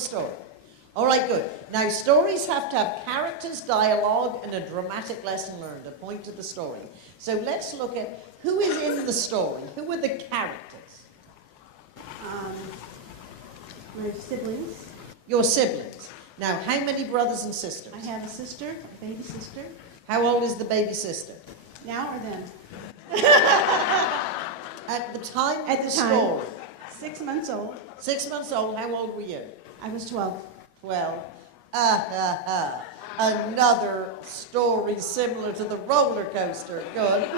story? All right, good. Now, stories have to have characters, dialogue, and a dramatic lesson learned. A point to the story. So let's look at who is in the story. Who are the characters? My siblings. Your siblings. Now, how many brothers and sisters? I have a sister, a baby sister. How old is the baby sister? Now or then? At the time At of the the time. story. 6 months old. 6 months old. How old were you? I was 12. 12. Another story similar to the roller coaster. Good.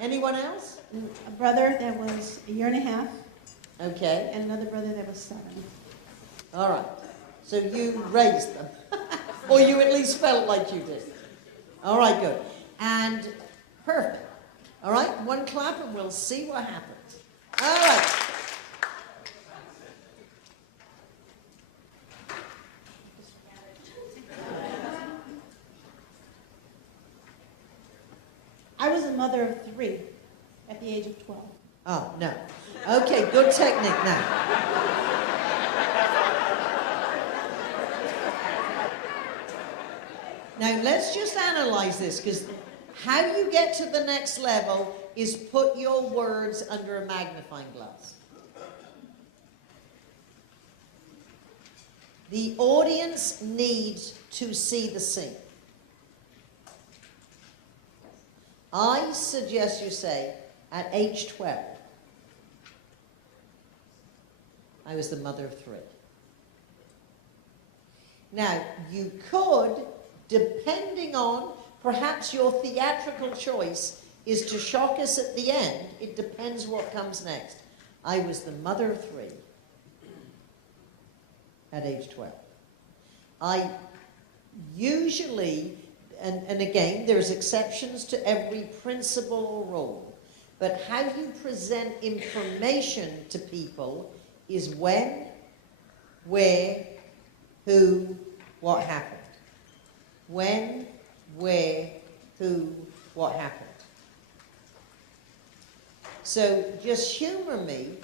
Anyone else? A brother that was a year and a half, Okay. and another brother that was 7. All right. So you raised them. Or you at least felt like you did. All right, good. And perfect. All right, one clap and we'll see what happens. All right. I was a mother of 3 at the age of 12. Oh, no. Okay, good technique now. Now, let's just analyze this, because how you get to the next level is put your words under a magnifying glass. The audience needs to see the scene. I suggest you say, at age 12, I was the mother of 3. Now, you could, depending on perhaps your theatrical choice is to shock us at the end. It depends what comes next. I was the mother of 3 at age 12. I usually, and again, there's exceptions to every principle or rule, but how you present information to people is when, where, who, what happened. When, where, who, what happened. So just humor me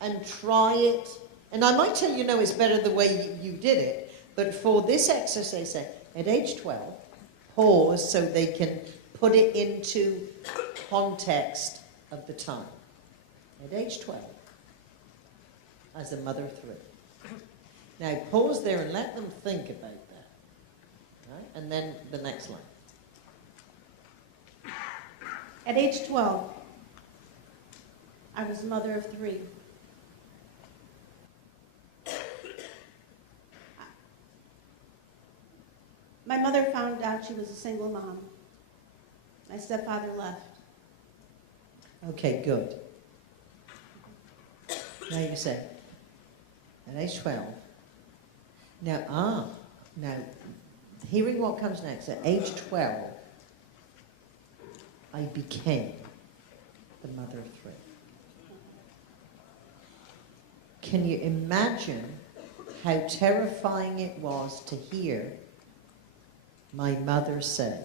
and try it. And I might tell you, no, it's better the way you did it, but for this exercise, say, at age 12, pause so they can put it into context of the time. At age 12, as a mother of 3. Now pause there and let them think about that. Right? And then the next line. At age 12, I was a mother of 3. My mother found out she was a single mom. My stepfather left. Okay, good. Now you say, at age 12. Now, hearing what comes next, at age 12, I became the mother of 3. Can you imagine how terrifying it was to hear my mother say,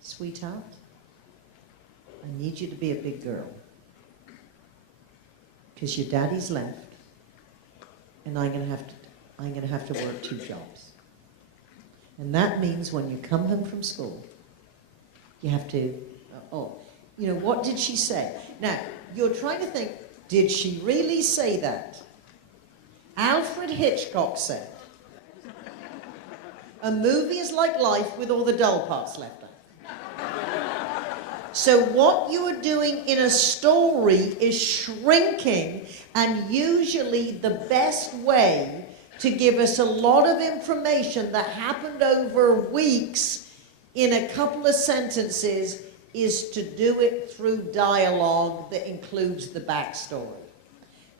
sweetheart, I need you to be a big girl because your daddy's left and I'm going to have to work 2 jobs. And that means when you come home from school, you have to, what did she say? Now, you're trying to think, did she really say that? Alfred Hitchcock said, a movie is like life with all the dull parts left out. So what you are doing in a story is shrinking, and usually the best way to give us a lot of information that happened over weeks in a couple of sentences is to do it through dialogue that includes the backstory.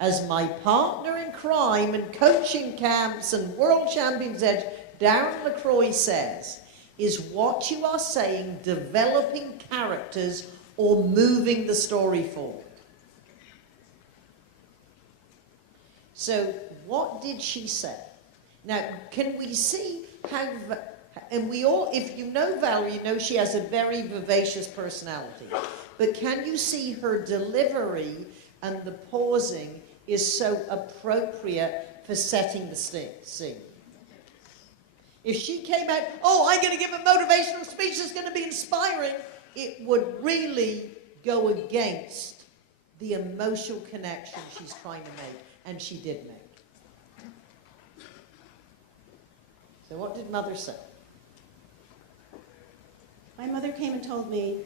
As my partner in crime and coaching camps and world champions edge, Darren LaCroix says, is what you are saying developing characters or moving the story forward? So what did she say? Now, can we see how, and we all, if you know Valerie, you know she has a very vivacious personality, but can you see her delivery and the pausing is so appropriate for setting the scene. If she came out, oh, I'm going to give a motivational speech that's going to be inspiring, it would really go against the emotional connection she's trying to make, and she did make. So what did Mother say? My mother came and told me,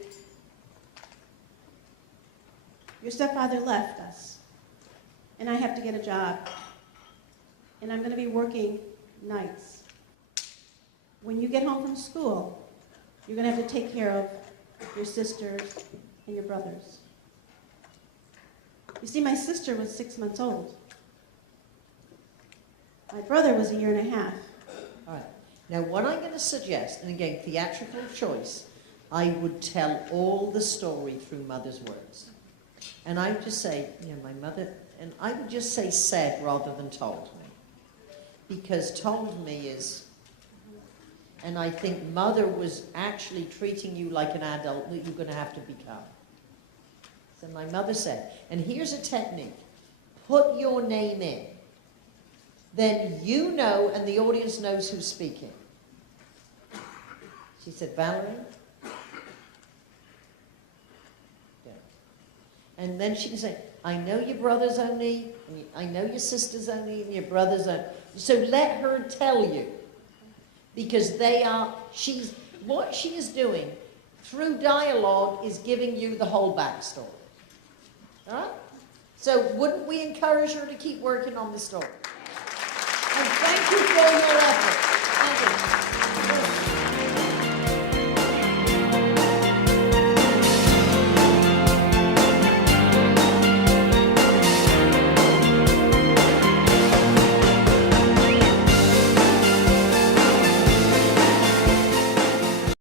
your stepfather left us, and I have to get a job, and I'm going to be working nights. When you get home from school, you're going to have to take care of your sisters and your brothers. You see, my sister was 6 months old. My brother was 1.5 years. All right. Now, what I'm going to suggest, and again, theatrical choice, I would tell all the story through Mother's words. And I would just say, you know, my mother, and I would just say said rather than told me. Because told me is, and I think Mother was actually treating you like an adult that you're going to have to become. So my mother said, and here's a technique. Put your name in. Then you know and the audience knows who's speaking. She said, Valerie? Yeah. And then she can say, I know your brother's only, I know your sister's only, and your brother's only. So let her tell you. Because what she is doing through dialogue is giving you the whole backstory. All right? So wouldn't we encourage her to keep working on the story? And thank you for your effort. Thank you.